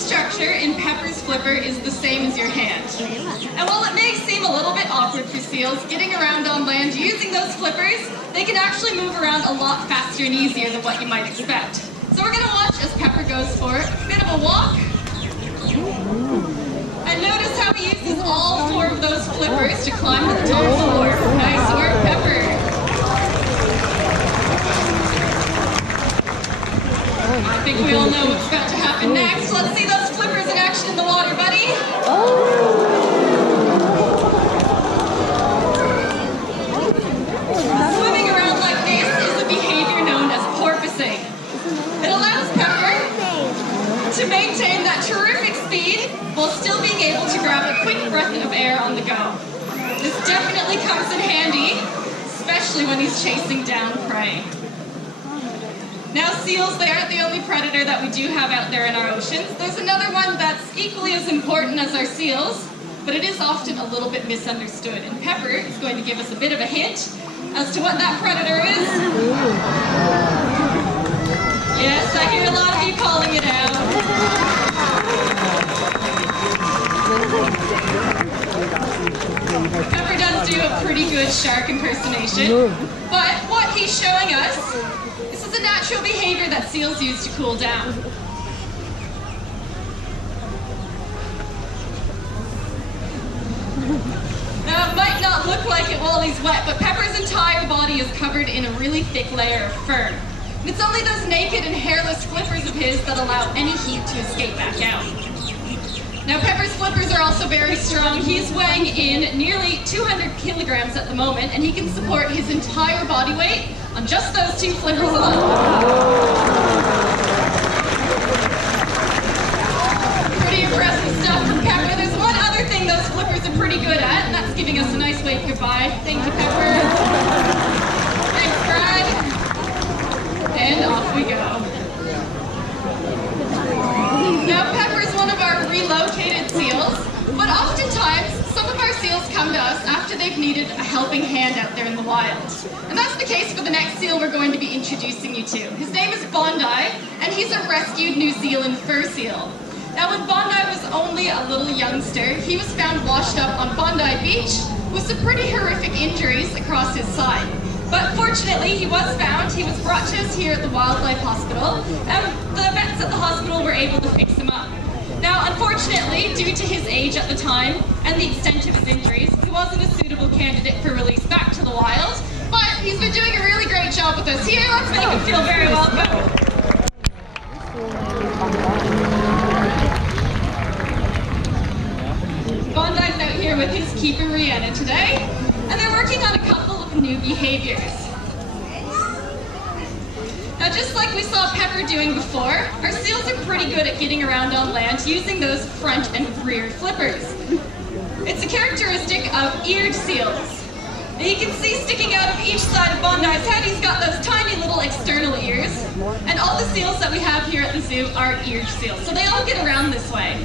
structure in Pepper's flipper is the same as your hand. And while it may seem a little bit awkward for seals getting around on land using those flippers, they can actually move around a lot faster and easier than what you might expect. So we're going to watch as Pepper goes for a bit of a walk. And notice how he uses all 4 of those flippers to climb to the top of the wharf. Nice work, Pepper. I think we all know what's about to happen next. Let's see those flippers in action in the water, buddy. Swimming around like this is a behavior known as porpoising. It allows Pepper to maintain that terrific speed while still being able to grab a quick breath of air on the go. This definitely comes in handy, especially when he's chasing down prey. Now seals, they aren't the only predator that we do have out there in our oceans. There's another one that's equally as important as our seals, but it is often a little bit misunderstood. And Pepper is going to give us a bit of a hint as to what that predator is. Yes, I hear a lot of you calling it out. Pepper does do a pretty good shark impersonation, but what he's showing us, this is a natural behavior that seals use to cool down. Now it might not look like it while he's wet, but Pepper's entire body is covered in a really thick layer of fur. And it's only those naked and hairless flippers of his that allow any heat to escape back out. Now Pepper's flippers are also very strong. He's weighing in nearly 200 kilograms at the moment, and he can support his entire body weight on just those 2 flippers alone. Pretty impressive stuff from Pepper. There's one other thing those flippers are pretty good at, and that's giving us a nice wave goodbye. Thank you, Pepper. Thanks, Brad. And off we go. Now Pepper's one of our relocated seals, but oftentimes some of our seals come to us after they've needed a helping hand out there in the wild. And that's the case for the next seal we're going to be introducing you to. His name is Bondi, and he's a rescued New Zealand fur seal. Now when Bondi was only a little youngster, he was found washed up on Bondi Beach with some pretty horrific injuries across his side. But fortunately, he was found. He was brought to us here at the Wildlife Hospital, and the vets at the hospital were able to fix him up. Now, unfortunately, due to his age at the time and the extent of his injuries, he wasn't a suitable candidate for release back to the wild, but he's been doing a really great job with us here. Let's make him feel very welcome. Bondi's out here with his keeper, Rihanna, today, and they're working on a couple of new behaviors. Now, just like we saw Pepper doing before, our seals are pretty good at getting around on land using those front and rear flippers. It's a characteristic of eared seals. Now, you can see sticking out of each side of Bondi's head, he's got those tiny little external ears, and all the seals that we have here at the zoo are eared seals, so they all get around this way.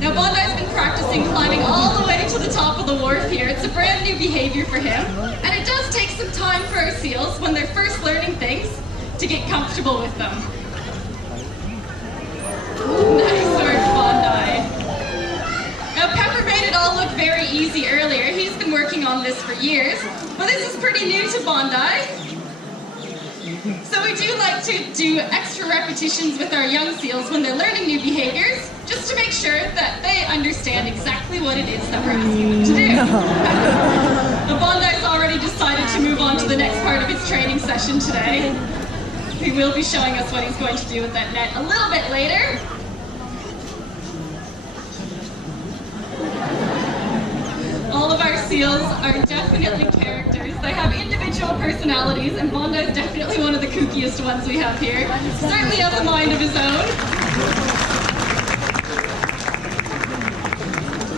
Now Bondi's been practicing climbing all the way to the top of the wharf here. It's a brand new behavior for him, and it does take some time for our seals when they're first learning things to get comfortable with them. Nice work, Bondi. Now Pepper made it all look very easy earlier. He's been working on this for years, but this is pretty new to Bondi. So we do like to do extra repetitions with our young seals when they're learning new behaviors, just to make sure that they understand exactly what it is that we're asking them to do. But Bondi's already decided to move on to the next part of his training session today. He will be showing us what he's going to do with that net a little bit later. All of our seals are definitely characters. They have individual personalities, and Bondi is definitely one of the kookiest ones we have here. Certainly has a mind of his own.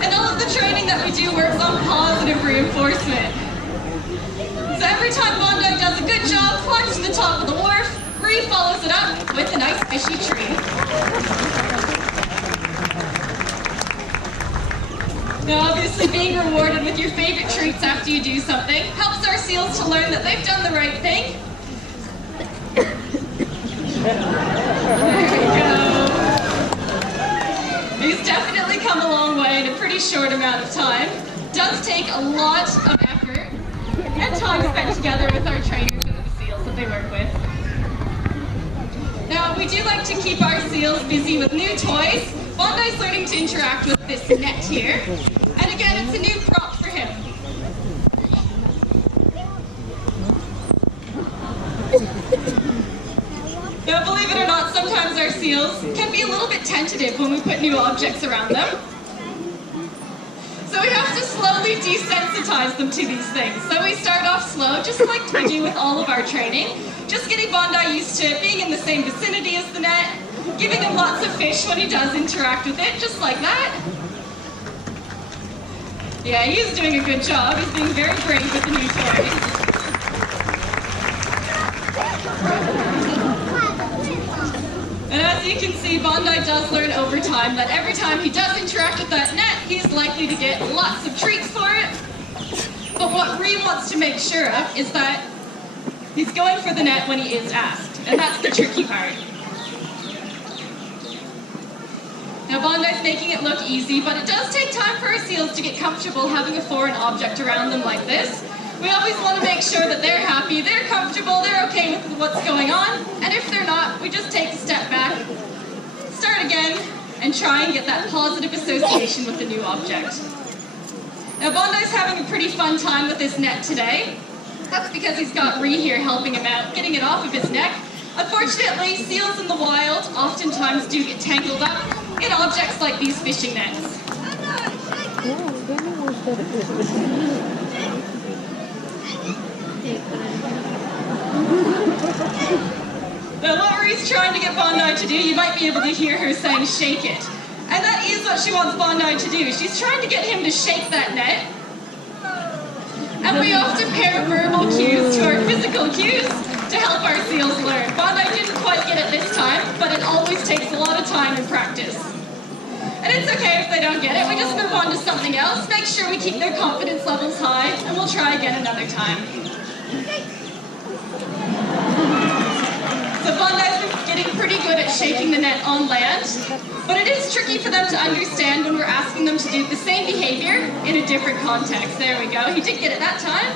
And all of the training that we do works on positive reinforcement. So every time Bondi does a good job, climbs to the top of the wharf, Bree follows it up with a nice fishy tree. Now obviously being rewarded with your favorite treats after you do something helps our seals to learn that they've done the right thing. There we go. short amount of time. Does take a lot of effort and time spent together with our trainers and the seals that they work with. Now, we do like to keep our seals busy with new toys. Bondi's learning to interact with this net here. And again, it's a new prop for him. Now, believe it or not, sometimes our seals can be a little bit tentative when we put new objects around them. So we have to slowly desensitize them to these things. So we start off slow, just like we do with all of our training. Just getting Bondi used to being in the same vicinity as the net, giving him lots of fish when he does interact with it, just like that. Yeah, he's doing a good job. He's being very brave with the new toys. And as you can see, Bondi does learn over time that every time he does interact with that net, he's likely to get lots of treats for it. But what Ree wants to make sure of is that he's going for the net when he is asked. And that's the tricky part. Now Bondi's making it look easy, but it does take time for our seals to get comfortable having a foreign object around them like this. We always want to make sure that they're happy, they're comfortable, they're okay with what's going on, and if they're not, we just take a step back, start again, and try and get that positive association with the new object. Now Bondi's having a pretty fun time with this net today. That's because he's got Ree here helping him out, getting it off of his neck. Unfortunately, seals in the wild oftentimes do get tangled up in objects like these fishing nets. Now what Ree's trying to get Bondi to do, you might be able to hear her saying shake it. And that is what she wants Bondi to do. She's trying to get him to shake that net. And we often pair verbal cues to our physical cues to help our seals learn. Bondi didn't quite get it this time, but it always takes a lot of time and practice. And it's okay if they don't get it, we just move on to something else, make sure we keep their confidence levels high, and we'll try again another time. So Bondi's been getting pretty good at shaking the net on land, but it is tricky for them to understand when we're asking them to do the same behavior in a different context. There we go, he did get it that time.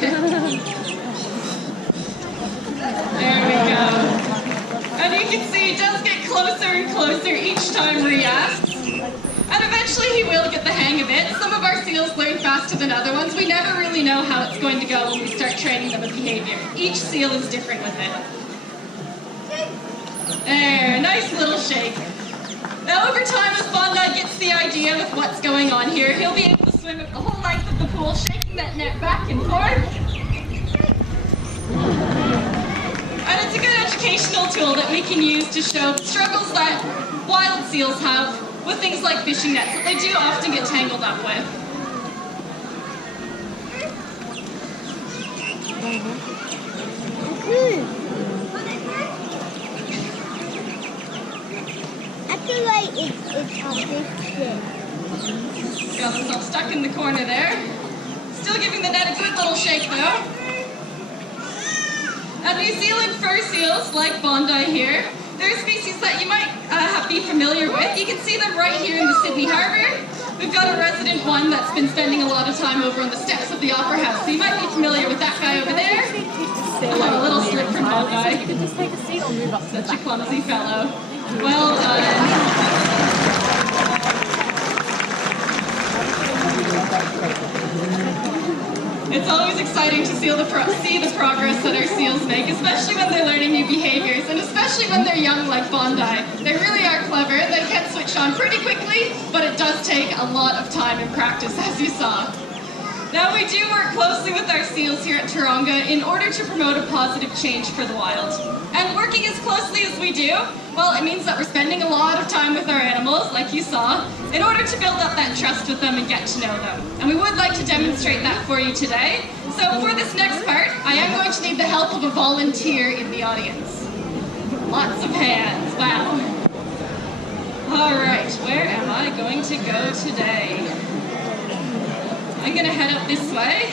There we go. And you can see he does get closer and closer each time Ree asks. And eventually he will get the hang of it. Some of our seals learn faster than other ones. We never really know how it's going to go when we start training them with behavior. Each seal is different with it. There, nice little shake. Now over time, as Bondi gets the idea with what's going on here, he'll be able to swim the whole length of the pool, shaking that net back and forth. And it's a good educational tool that we can use to show the struggles that wild seals have with things like fishing nets that they do often get tangled up with. I feel like it's a big shit. Got himself stuck in the corner there. Still giving the net a good little shake though. Now New Zealand fur seals, like Bondi here, they're a species that you might be familiar with. You can see them right here in the Sydney Harbour. We've got a resident one that's been spending a lot of time over on the steps of the Opera House, so you might be familiar with that guy over there. Oh, a little slip from Bondi. You can just take a seat or move up to the Such a back. clumsy fellow. Well done. It's always exciting to see the progress that our seals make, especially when they're learning new behaviors, and especially when they're young like Bondi. They really are clever, and they can switch on pretty quickly, but it does take a lot of time and practice, as you saw. Now, we do work closely with our seals here at Taronga in order to promote a positive change for the wild. And working as closely as we do, well, it means that we're spending a lot of time with our animals, like you saw, in order to build up that trust with them and get to know them. And we would like to demonstrate that for you today. So for this next part, I am going to need the help of a volunteer in the audience. Lots of hands, wow. All right, where am I going to go today? I'm gonna head up this way.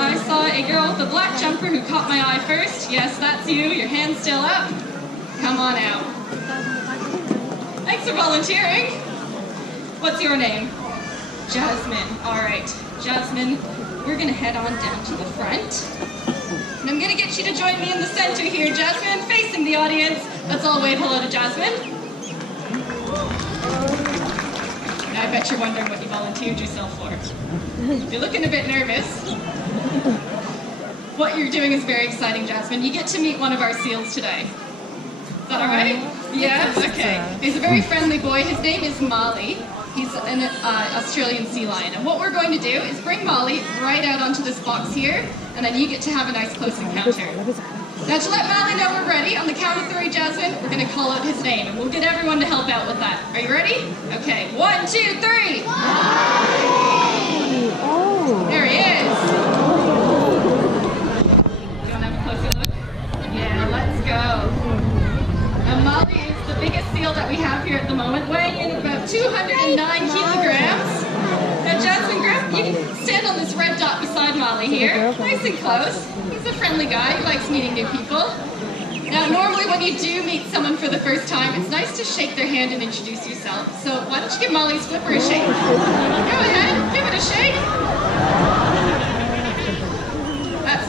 I saw a girl with a black jumper who caught my eye first. Yes, that's you. Your hand's still up. Come on out. Thanks for volunteering. What's your name? Jasmine. All right, Jasmine, we're gonna head on down to the front. And I'm gonna get you to join me in the center here, Jasmine, facing the audience. Let's all wave hello to Jasmine. I bet you're wondering what you volunteered yourself for. You're looking a bit nervous. What you're doing is very exciting, Jasmine. You get to meet one of our seals today. Is that all right? Yeah? Okay. He's a very friendly boy. His name is Molly. He's an Australian sea lion. And what we're going to do is bring Molly right out onto this box here, and then you get to have a nice close encounter. Now to let Molly know we're ready, on the count of 3, Jasmine, we're going to call out his name, and we'll get everyone to help out with that. Are you ready? Okay, 1, 2, 3! Oh. There he is! You want to have a closer look? Yeah, let's go. Now Molly is the biggest seal that we have here at the moment, weighing in at about 209 kilograms. Now Jasmine, you can stand on this red dot beside Molly here, nice and close. He's a friendly guy, he likes meeting new people. Now normally when you do meet someone for the first time, it's nice to shake their hand and introduce yourself. So why don't you give Molly's flipper a shake? Go ahead, give it a shake.